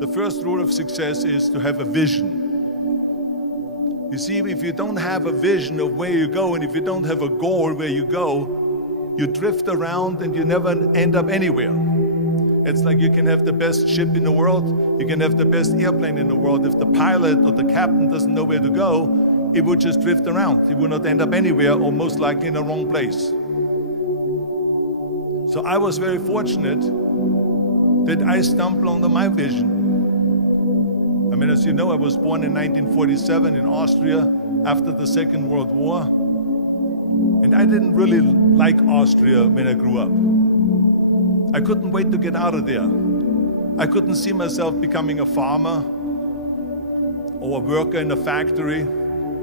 The first rule of success is to have a vision. You see, if you don't have a vision of where you go, and if you don't have a goal where you go, you drift around and you never end up anywhere. It's like you can have the best ship in the world, you can have the best airplane in the world. If the pilot or the captain doesn't know where to go, it would just drift around. It would not end up anywhere, or most likely in the wrong place. So I was very fortunate that I stumbled onto my vision. I mean, as you know, I was born in 1947 in Austria after the Second World War. And I didn't really like Austria when I grew up. I couldn't wait to get out of there. I couldn't see myself becoming a farmer or a worker in a factory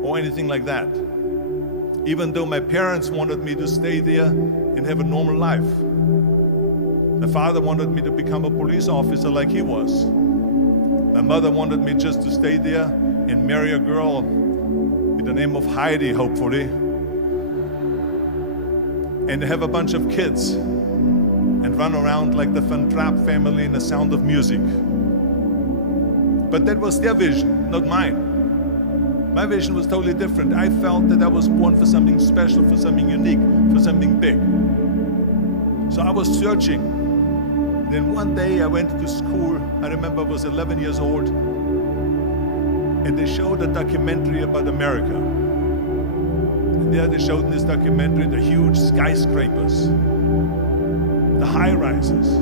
or anything like that. Even though my parents wanted me to stay there and have a normal life. My father wanted me to become a police officer like he was. My mother wanted me just to stay there and marry a girl with the name of Heidi, hopefully, and have a bunch of kids and run around like the Van Trapp family in The Sound of Music. But that was their vision, not mine. My vision was totally different. I felt that I was born for something special, for something unique, for something big. So I was searching. Then one day I went to school. I remember I was 11 years old, and they showed a documentary about America. And there they showed in this documentary the huge skyscrapers, the high-rises,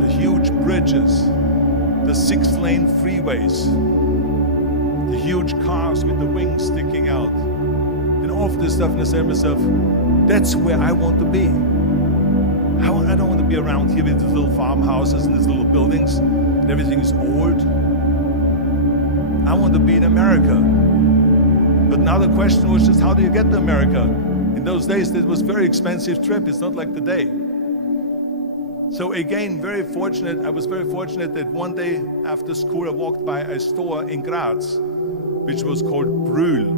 the huge bridges, the 6-lane freeways, the huge cars with the wings sticking out, and all of this stuff. And I said to myself, that's where I want to be. I don't want to be around here with these little farmhouses and these little buildings and everything is old. I want to be in America. But now the question was just, how do you get to America? In those days, it was a very expensive trip. It's not like today. So again, I was very fortunate that one day after school, I walked by a store in Graz, which was called Brühl.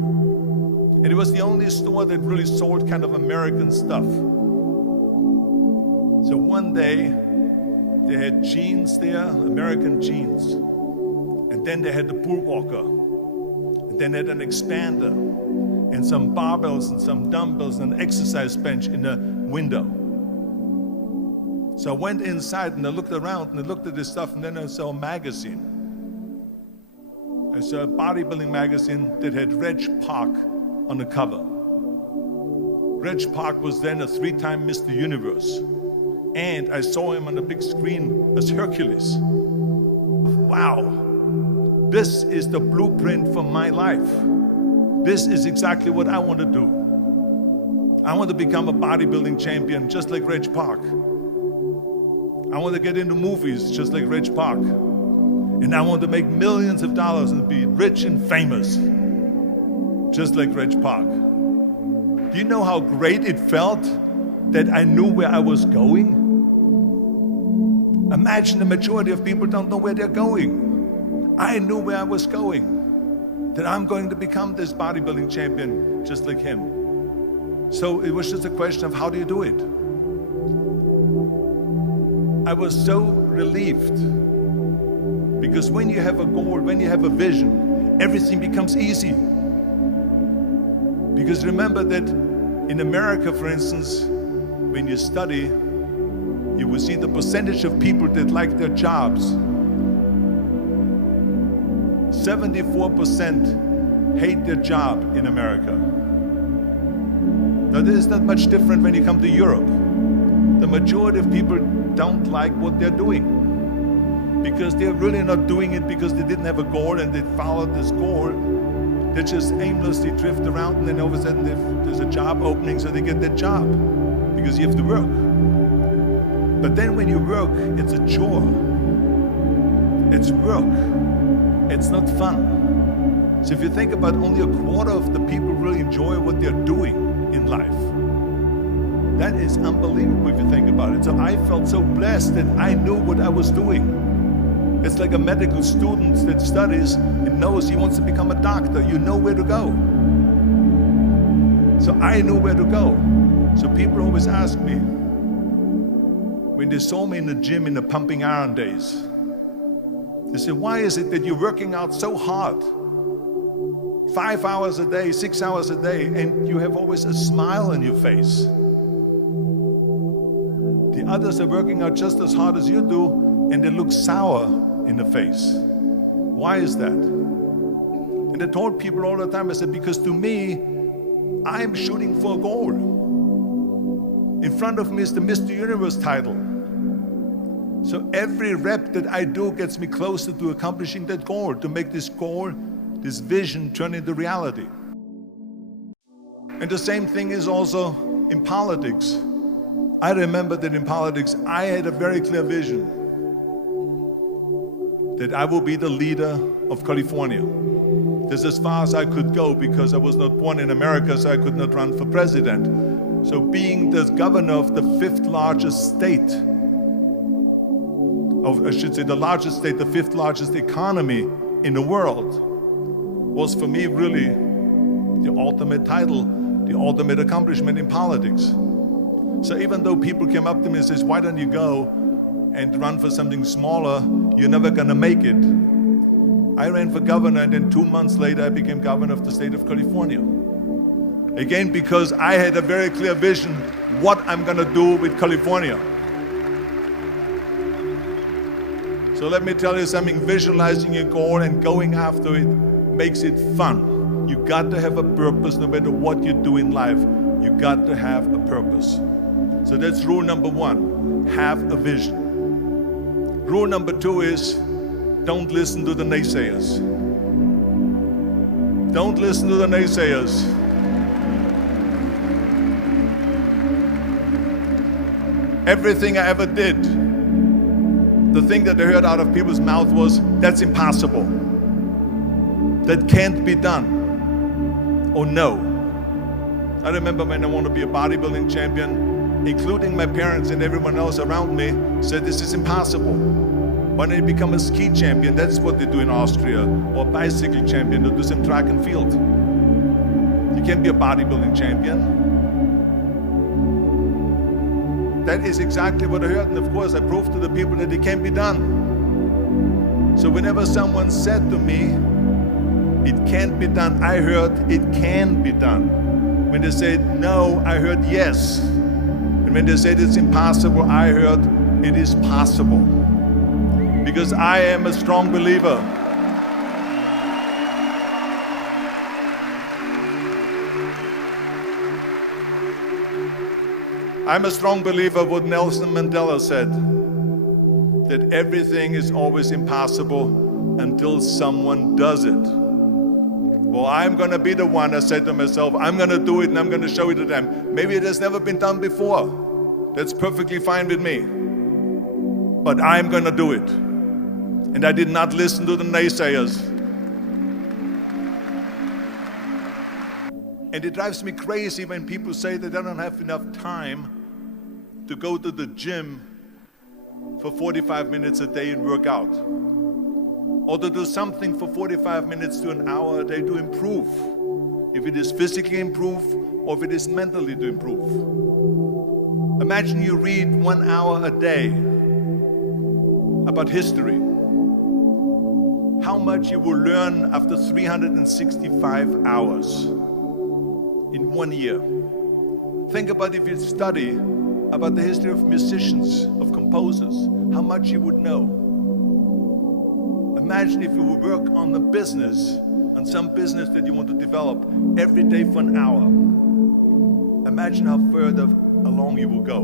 And it was the only store that really sold kind of American stuff. So one day, they had jeans there, American jeans. And then they had the pool walker. And then they had an expander. And some barbells and some dumbbells and an exercise bench in the window. So I went inside and I looked around and I looked at this stuff, and then I saw a magazine. I saw a bodybuilding magazine that had Reg Park on the cover. Reg Park was then a 3-time Mr. Universe. And I saw him on the big screen as Hercules. Wow, this is the blueprint for my life. This is exactly what I want to do. I want to become a bodybuilding champion just like Reg Park. I want to get into movies just like Reg Park. And I want to make millions of dollars and be rich and famous just like Reg Park. Do you know how great it felt that I knew where I was going? Imagine the majority of people don't know where they're going. I knew where I was going, that I'm going to become this bodybuilding champion just like him. So it was just a question of, how do you do it? I was so relieved, because when you have a goal, when you have a vision, everything becomes easy. Because remember that in America, for instance, when you study, you will see the percentage of people that like their jobs. 74% hate their job in America. Now, this is not much different when you come to Europe. The majority of people don't like what they're doing, because they're really not doing it because they didn't have a goal and they followed this goal. They just aimlessly drift around, and then all of a sudden there's a job opening, so they get that job because you have to work. But then when you work, it's a chore. It's work. It's not fun. So if you think about, only a quarter of the people really enjoy what they're doing in life. That is unbelievable if you think about it. So I felt so blessed that I knew what I was doing. It's like a medical student that studies and knows he wants to become a doctor. You know where to go. So I knew where to go. So people always ask me, when they saw me in the gym in the pumping iron days, They say, why is it that you're working out so hard? 5 hours a day, 6 hours a day, and you have always a smile on your face. The others are working out just as hard as you do, and they look sour in the face. Why is that? And I told people all the time, I said, because to me, I'm shooting for a goal. In front of me is the Mr. Universe title. So every rep that I do gets me closer to accomplishing that goal, to make this goal, this vision turn into reality. And the same thing is also in politics. I remember that in politics, I had a very clear vision that I will be the leader of California. That's as far as I could go because I was not born in America, so I could not run for president. So being the governor of the fifth largest state, I should say the largest state, the fifth largest economy in the world, was for me really the ultimate title, the ultimate accomplishment in politics. So even though people came up to me and says, why don't you go and run for something smaller, you're never gonna make it. I ran for governor, and then 2 months later I became governor of the state of California. Again, because I had a very clear vision what I'm gonna do with California. So let me tell you something, visualizing your goal and going after it makes it fun. You got to have a purpose no matter what you do in life. You got to have a purpose. So that's rule number one, have a vision. Rule number two is, don't listen to the naysayers. Don't listen to the naysayers. Everything I ever did, the thing that I heard out of people's mouth was, that's impossible. That can't be done. Or no. I remember when I wanted to be a bodybuilding champion, including my parents and everyone else around me, said this is impossible. Why don't you become a ski champion? That's what they do in Austria. Or a bicycle champion, or do some track and field. You can't be a bodybuilding champion. That is exactly what I heard, and of course I proved to the people that it can be done. So whenever someone said to me, it can't be done, I heard it can be done. When they said no, I heard yes. And when they said it's impossible, I heard it is possible. Because I am a strong believer. I'm a strong believer what Nelson Mandela said, that everything is always impossible until someone does it. Well, I'm gonna be the one, I said to myself, I'm gonna do it and I'm gonna show it to them. Maybe it has never been done before. That's perfectly fine with me. But I'm gonna do it. And I did not listen to the naysayers. And it drives me crazy when people say that they don't have enough time to go to the gym for 45 minutes a day and work out. Or to do something for 45 minutes to an hour a day to improve. If it is physically improve or if it is mentally to improve. Imagine you read 1 hour a day about history. How much you will learn after 365 hours in 1 year. Think about if you study about the history of musicians, of composers, how much you would know. Imagine if you would work on a business, on some business that you want to develop every day for an hour. Imagine how further along you will go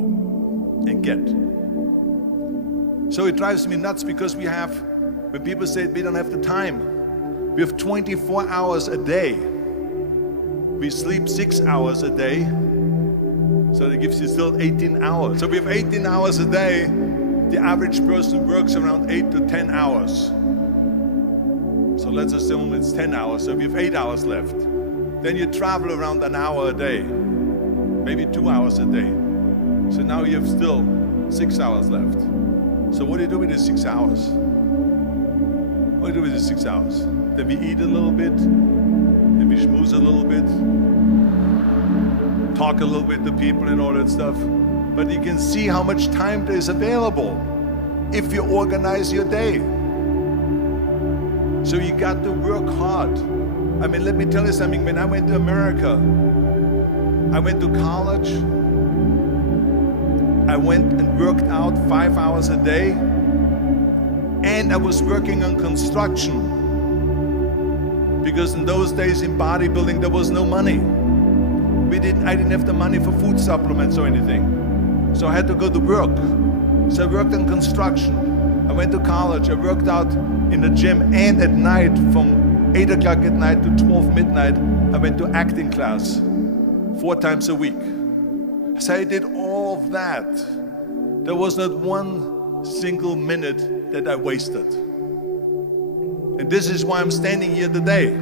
and get. So it drives me nuts because when people say we don't have the time, we have 24 hours a day. We sleep 6 hours a day, so that gives you still 18 hours. So we have 18 hours a day. The average person works around 8 to 10 hours. So let's assume it's 10 hours, so we have 8 hours left. Then you travel around an hour a day, maybe 2 hours a day. So now you have still 6 hours left. So what do you do with the 6 hours? What do you do with the 6 hours? Then we eat a little bit, then we schmooze a little bit, talk a little bit to people and all that stuff. But you can see how much time there is available if you organize your day. So you got to work hard. I mean, let me tell you something. When I went to America, I went to college. I went and worked out 5 hours a day. And I was working on construction. Because in those days in bodybuilding, there was no money. I didn't have the money for food supplements or anything. So I had to go to work. So I worked on construction. I went to college. I worked out in the gym, and at night from 8 o'clock at night to 12 midnight, I went to acting class 4 times a week. So I did all of that. There was not one single minute that I wasted. And this is why I'm standing here today.